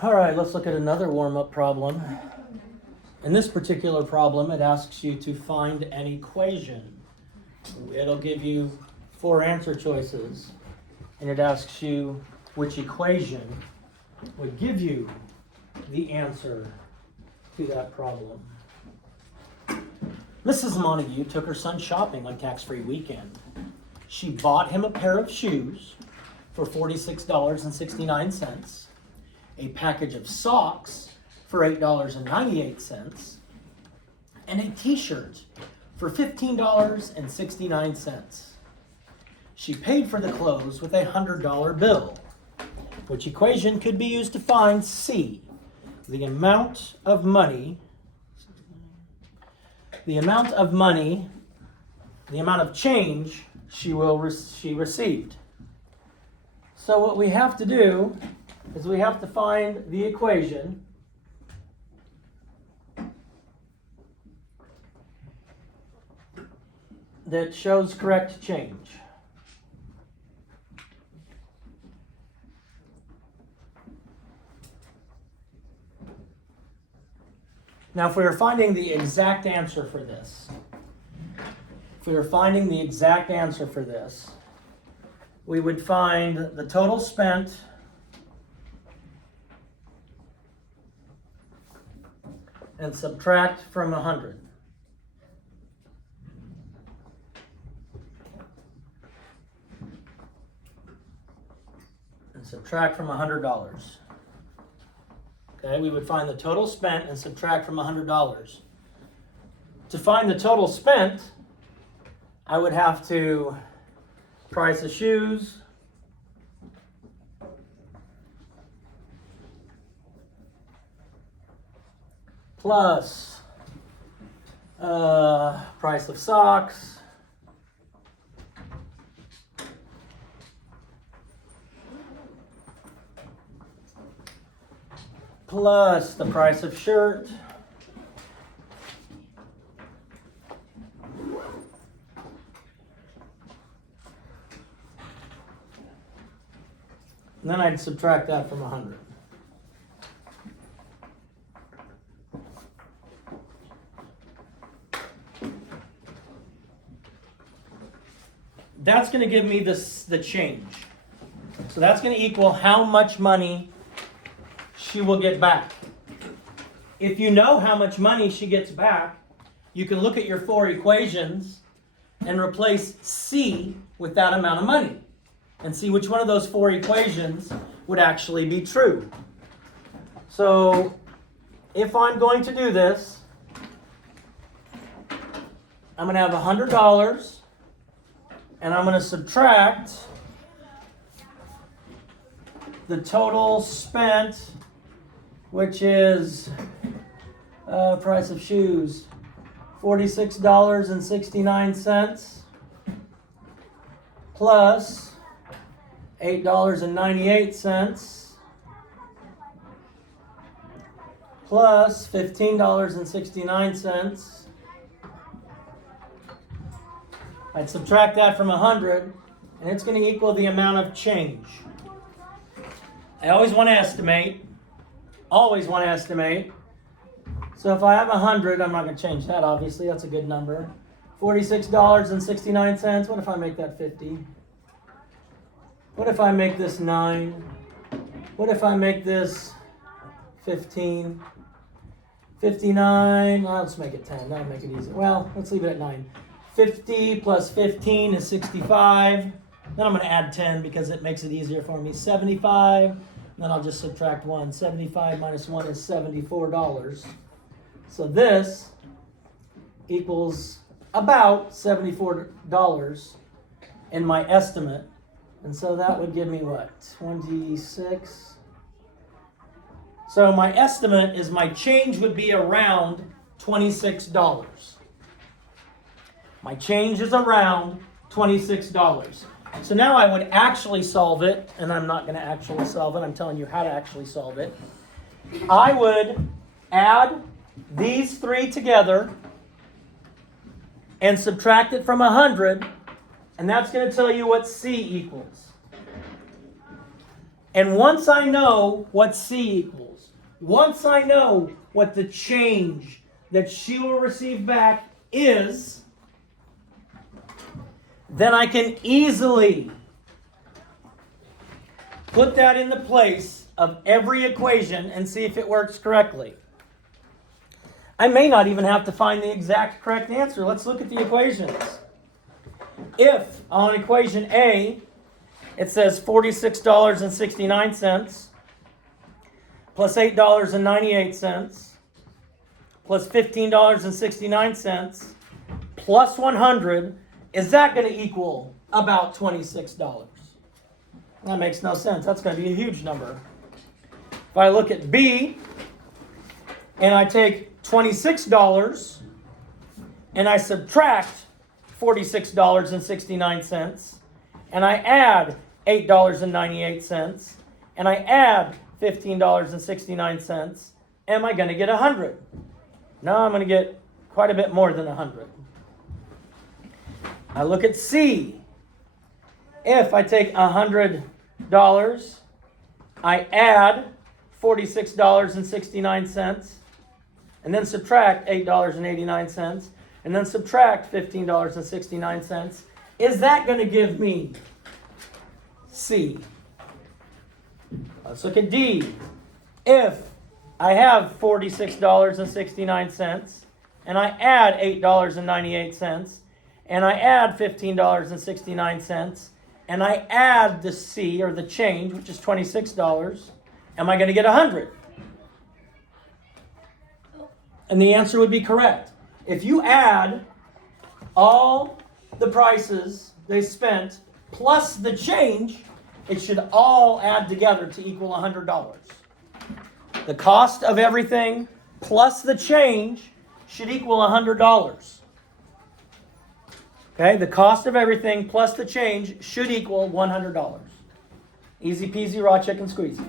All right, let's look at another warm-up problem. In this particular problem, it asks you to find an equation. It'll give you 4 answer choices, and it asks you which equation would give you the answer to that problem. Mrs. Montague took her son shopping on tax-free weekend. She bought him a pair of shoes for $46.69, a package of socks for $8.98, and a t-shirt for $15.69. She paid for the clothes with a $100 bill. Which equation could be used to find C, the amount of change she received. So what we have to do is we have to find the equation that shows correct change. Now, if we were finding the exact answer for this, we would find the total spent and subtract from 100. And subtract from $100. Okay, we would find the total spent and subtract from $100. To find the total spent, I would have to price of shoes plus price of socks plus the price of shirt and then I'd subtract that from 100. That's going to give me the change. So that's going to equal how much money she will get back. If you know how much money she gets back, you can look at your 4 equations and replace C with that amount of money and see which one of those 4 equations would actually be true. So if I'm going to do this, I'm going to have $100 and I'm going to subtract the total spent, which is price of shoes, $46.69 plus $8.98 plus $15.69. I'd subtract that from 100, and it's going to equal the amount of change. I always want to estimate. So if I have 100, I'm not going to change that, obviously. That's a good number. $46.69. What if I make that 50? What if I make this 9? What if I make this 15? 59. Well, let's make it 10. That'll make it easy. Well, let's leave it at 9. 50 plus 15 is 65. Then I'm going to add 10 because it makes it easier for me. 75. And then I'll just subtract 1. 75 minus 1 is $74. So this equals about $74 in my estimate. And so that would give me what? 26. So my estimate is my change would be around $26. My change is around $26. So now I would actually solve it, and I'm not going to actually solve it. I'm telling you how to actually solve it. I would add these 3 together and subtract it from 100, and that's going to tell you what C equals. And once I know what C equals, once I know what the change that she will receive back is, then I can easily put that in the place of every equation and see if it works correctly. I may not even have to find the exact correct answer. Let's look at the equations. If on equation A, it says $46.69 plus $8.98 plus $15.69 plus 100, is that going to equal about $26? That makes no sense. That's going to be a huge number. If I look at B and I take $26 and I subtract $46.69 and I add $8.98 and I add $15.69, am I going to get 100? No, I'm going to get quite a bit more than 100. I look at C. If I take $100, I add $46.69 and then subtract $8.89 and then subtract $15.69, is that going to give me C? Let's look at D. If I have $46.69 and I add $8.98 and I add $15.69 and I add the C, or the change, which is $26, am I going to get 100? And the answer would be correct. If you add all the prices they spent plus the change, it should all add together to equal $100. The cost of everything plus the change should equal $100. Okay, the cost of everything plus the change should equal $100. Easy peasy, raw chicken squeezy.